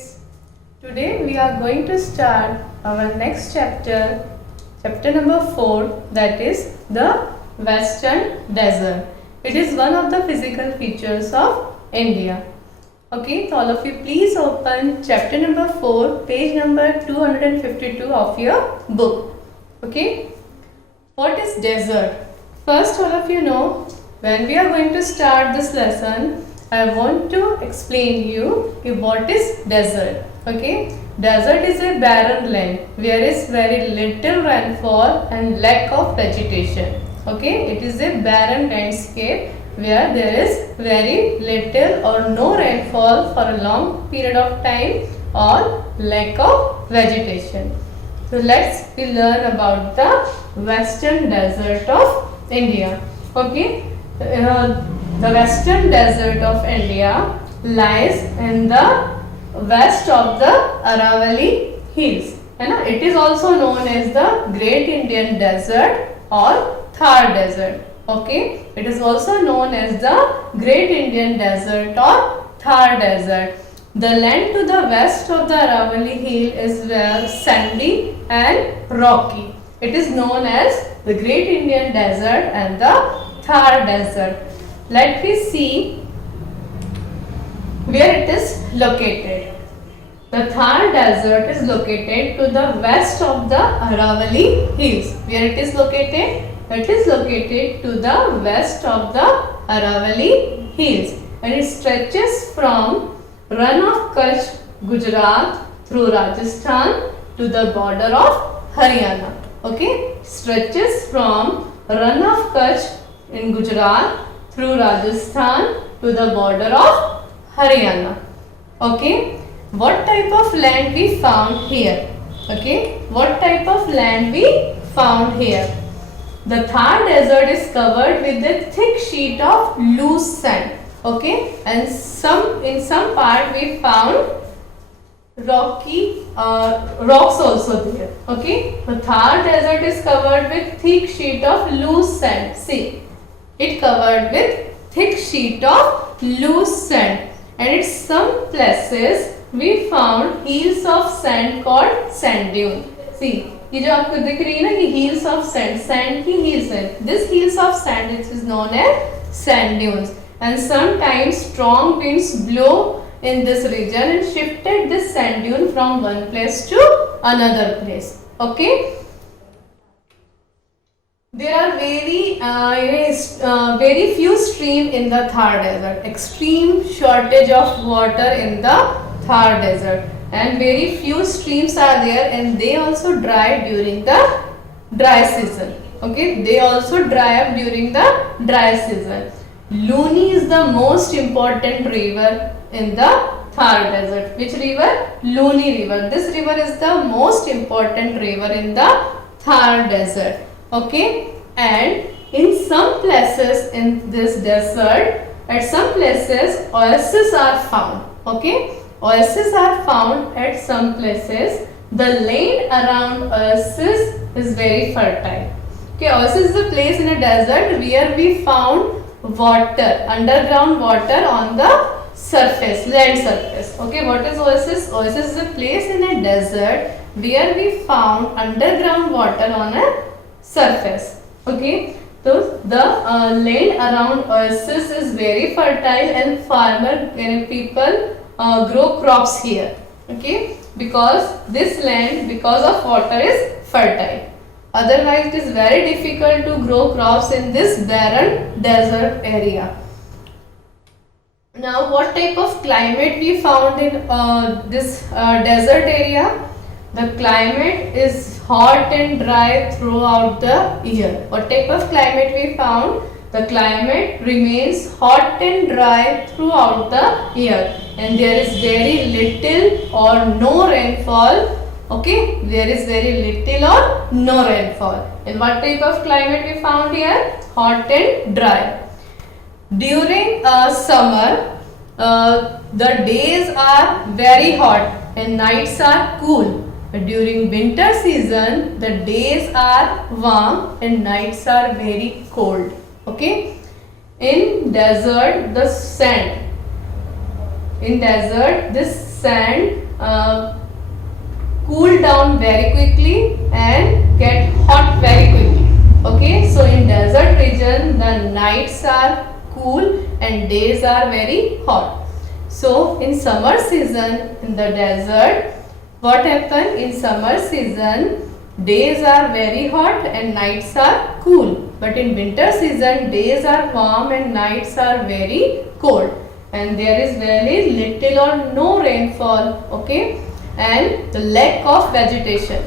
kids. Today we are going to start our next chapter, chapter number 4, that is the Western Desert. It is one of the physical features of India. Okay, so all of you please open chapter number 4, page number 252 of your book. Okay, what is desert? First, all of you know, when we are going to start this lesson, I want to explain you what is desert. Okay, desert is a barren land where is very little rainfall and lack of vegetation. Okay, it is a barren landscape where there is very little or no rainfall for a long period of time or lack of vegetation. So let's learn about the Western Desert of India. Okay, the Western Desert of India lies in the west of the Aravalli Hills. It is also known as the Great Indian Desert or Thar Desert. Okay, it is also known as the Great Indian Desert or Thar Desert. The land to the west of the Aravalli Hill is well sandy and rocky. It is known as the Great Indian Desert and the Thar Desert. Let me see where it is located. The Thar Desert is located to the west of the Aravalli Hills. Where it is located? It is located to the west of the Aravalli Hills, and it stretches from Rann of Kutch, Gujarat through Rajasthan to the border of Haryana. Okay, stretches from Rann of Kutch in Gujarat through Rajasthan to the border of Haryana. Okay, what type of land we found here? Okay, what type of land we found here? The Thar Desert is covered with a thick sheet of loose sand. Okay, and in some part we found rocky rocks also there. Okay, the Thar Desert is covered with thick sheet of loose sand. See, it covered with thick sheet of loose sand, and in some places we found hills of sand called sand dune. See, ये जो आपको दिख रही है ना, ये hills of sand, sand की hills है. This hills of sand it is known as sand dunes, and sometimes strong winds blow in this region and shifted this sand dune from one place to another place. Okay. There are very few streams in the Thar Desert. Extreme shortage of water in the Thar Desert, and very few streams are there, and they also dry during the dry season. Okay, they also dry up during the dry season. Luni is the most important river in the Thar Desert. Which river? Luni river. This river is the most important river in the Thar Desert. Okay, and in some places in this desert, at some places oases are found. Okay, oases are found at some places. The land around oasis is very fertile. Okay, oasis is a place in a desert where we found water, underground water on the surface, land surface. Okay, what is oasis? Oasis is a place in a desert where we found underground water on a surface. Okay, so the land around oasis is very fertile, and farmer people grow crops here. Okay, because this land, because of water, is fertile. Otherwise, it is very difficult to grow crops in this barren desert area. Now, what type of climate we found in this desert area? The climate is hot and dry throughout the year. What type of climate we found? The climate remains hot and dry throughout the year, and there is very little or no rainfall. Okay, there is very little or no rainfall. And what type of climate we found here? Hot and dry. During summer, the days are very hot and nights are cool. But during winter season, the days are warm and nights are very cold. Okay, in desert, this sand cool down very quickly and get hot very quickly. Okay, so in desert region the nights are cool and days are very hot. So in summer season in the desert, what happen? In summer season days are very hot and nights are cool, but in winter season days are warm and nights are very cold, and there is very little or no rainfall. Okay, and the lack of vegetation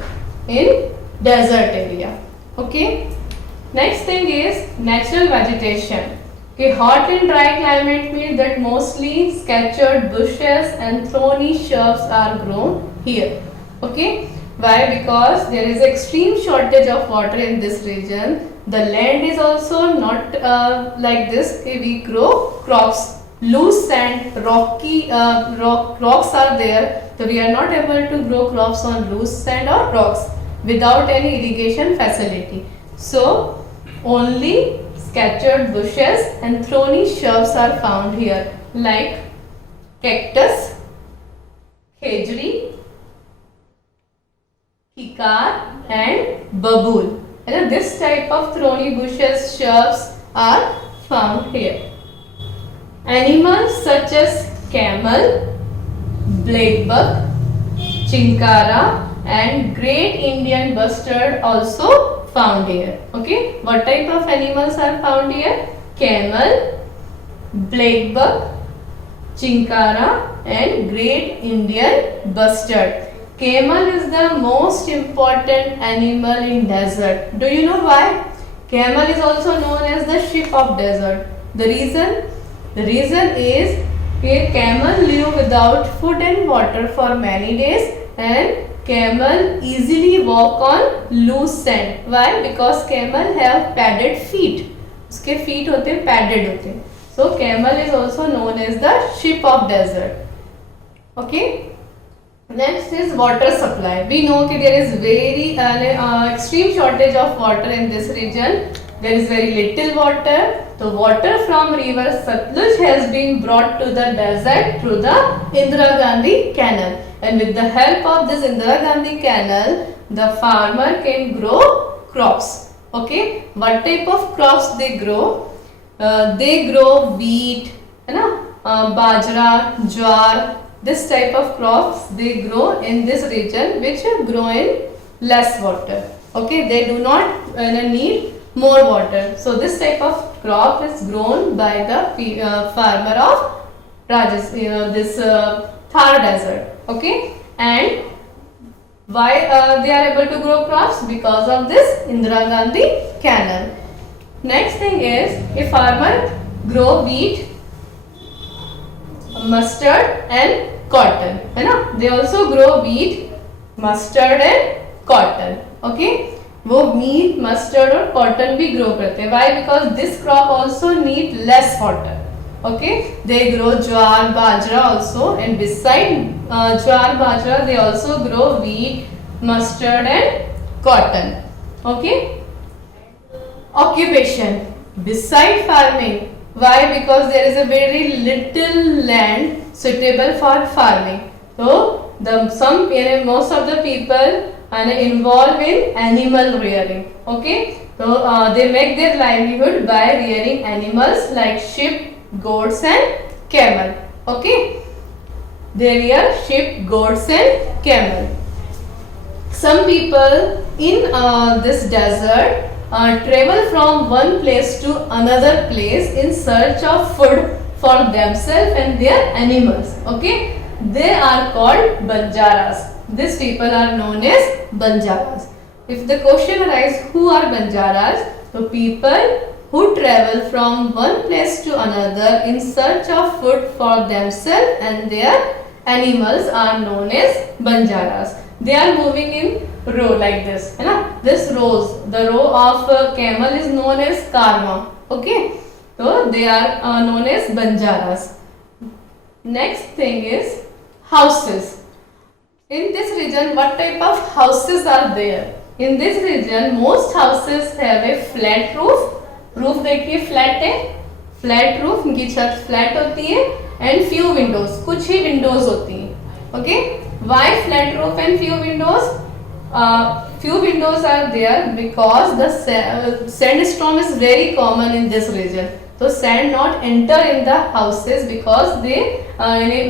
in desert area. Okay, next thing is natural vegetation. Okay, hot and dry climate means that mostly scattered bushes and thorny shrubs are grown here. Okay, why? Because there is extreme shortage of water in this region. The land is also not like this. Okay, we grow crops. Loose sand, rocks are there, so we are not able to grow crops on loose sand or rocks without any irrigation facility. So only scattered bushes and thorny shrubs are found here, like cactus, khejri, hikar and babul. And this type of thorny bushes, shrubs are found here. Animals such as camel, blackbuck, chinkara and great Indian bustard also found here. Okay, what type of animals are found here? Camel, blackbuck, chinkara and great Indian bustard. Camel is the most important animal in desert. Do you know why? Camel is also known as the ship of desert. The reason is that camel live without food and water for many days, and camel easily walk on loose sand. Why? Because camel have padded feet. उसके feet होते हैं padded होते हैं. So camel is also known as the ship of desert. Okay. Next is water supply. We know that there is very extreme shortage of water in this region. There is very little water. The water from river Satluj has been brought to the desert through the Indira Gandhi Canal. And with the help of this Indira Gandhi Canal, the farmer can grow crops. Okay, what type of crops they grow? They grow wheat, bajra, jowar. This type of crops they grow in this region, which grow in less water. Okay, they do not need more water. So this type of crop is grown by the farmer of this Thar desert. Okay, and why they are able to grow crops? Because of this Indira Gandhi Canal. Next thing is, a farmer grow wheat, mustard and cotton. है ना? They also grow wheat, mustard and cotton. Okay, वो wheat, mustard और cotton भी grow करते हैं. Why? Because this crop also need less water. Okay, they grow jowar, bajra also, and beside jowar, bajra, they also grow wheat, mustard and cotton. Okay, occupation beside farming. Why? Because there is a very little land suitable for farming. So most of the people are involved in animal rearing. Okay, so they make their livelihood by rearing animals like sheep, goats and camel. Okay, they rear sheep, goats and camel. Some people in this desert travel from one place to another place in search of food for themselves and their animals. Okay, they are called Banjaras. These people are known as Banjaras. If the question arises, who are Banjaras? So people who travel from one place to another in search of food for themselves and their animals are known as Banjaras. They are moving in row like this. है ना? This rows, the row of camel is known as karma. Okay, so they are known as Banjaras. Next thing is houses. In this region, what type of houses are there? In this region, most houses have a flat roof. Roof देखिए flat है, flat roof, उनकी छत flat होती है, and few Windows, कुछ ही Windows होती हैं. Okay, Why flat roof and few windows? Few windows are there because the sandstorm is very common in this region. So sand not enter in the houses because they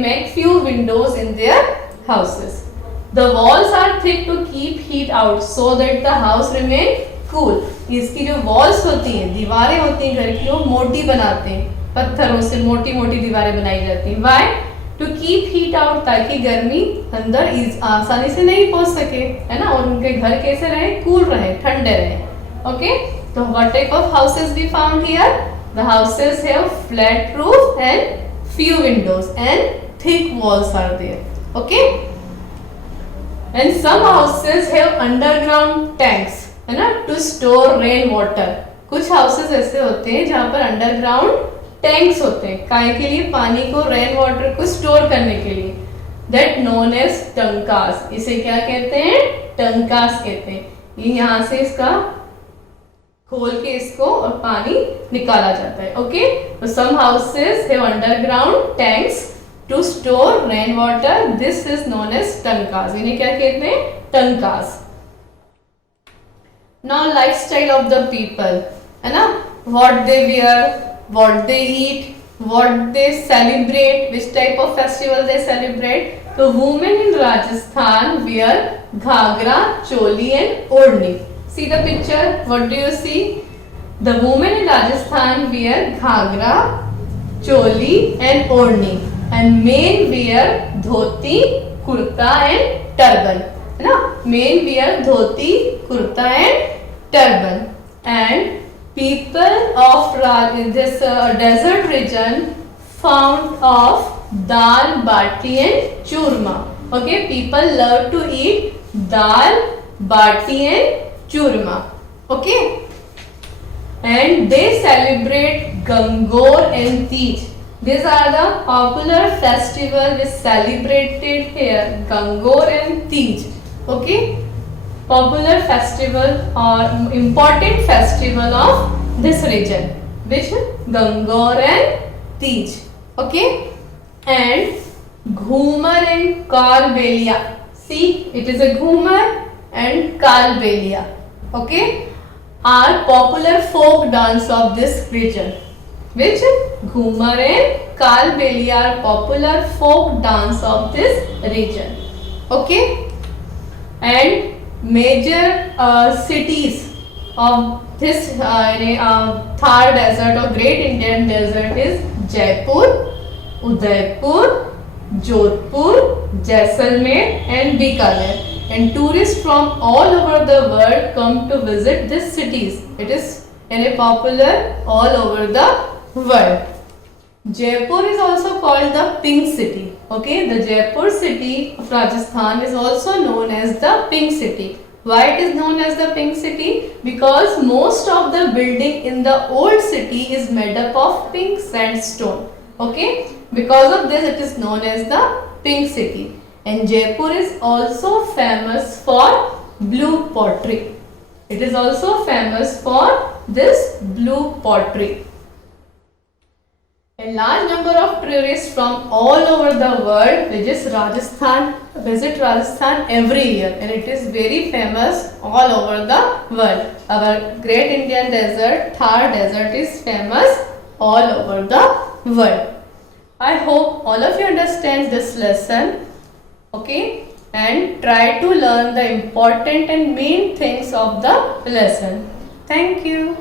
make few windows in their houses. The walls are thick to keep heat out so that the house remain cool. इसकी जो walls होती हैं, दीवारें होती हैं घर की, वो मोटी बनाते हैं, पत्थरों से मोटी मोटी दीवारें बनाई जाती हैं. Why? To keep heat out, ताकि गर्मी अंदर आसानी से नहीं पहुंच सके, है ना, और उनके घर कैसे रहे, कूल रहे, ठंडे रहे. ओके, तो what type of houses we found here? The houses have flat roof and few windows and thick walls are there. Okay, and some houses have underground tanks, है ना, to store rain water. कुछ houses ऐसे होते हैं जहाँ पर underground tanks होते हैं, काय के लिए, पानी को, रेन वाटर को स्टोर करने के लिए. That known as tankas. इसे क्या कहते हैं? टंकास कहते हैं. ये यहाँ से इसका खोल के इसको और पानी निकाला जाता है. ओके, तो some houses have underground tanks to store rain water. This is known as tankas. इन्हें क्या कहते हैं? Tankas. Now lifestyle of the people, है ना, what they wear, what they eat, what they celebrate, which type of festival they celebrate. The women in Rajasthan wear ghagra, choli and odhni. See the picture. What do you see? The women in Rajasthan wear ghagra, choli and odhni, and men wear dhoti, kurta and turban. है ना? Men wear dhoti, kurta and turban. And people of this desert region found of dal, bati and churma. Okay, people love to eat dal, bati and churma. Okay, and they celebrate Gangor and Teej. These are the popular festival which celebrated here, Gangor and Teej. Okay, popular festival or important festival of this region, which Gangor and Teej. Okay, and Ghumar and Kalbelia. See, it is a Ghumar and Kalbelia. Okay, are popular folk dance of this region. Which Ghumar and Kalbelia are popular folk dance of this region. Okay, and major cities of this Thar desert or Great Indian Desert is Jaipur, Udaipur, Jodhpur, Jaisalmer and Bikaner. And tourists from all over the world come to visit these cities. It is popular all over the world. Jaipur is also called the Pink City. Okay, the Jaipur city of Rajasthan is also known as the Pink City. Why it is known as the Pink City? Because most of the building in the old city is made up of pink sandstone. Okay, because of this it is known as the Pink City. And Jaipur is also famous for blue pottery. It is also famous for this blue pottery. A large number of tourists from all over the world visit Rajasthan every year, and it is very famous all over the world. Our Great Indian Desert, Thar Desert, is famous all over the world. I hope all of you understand this lesson. Okay, and try to learn the important and main things of the lesson. Thank you.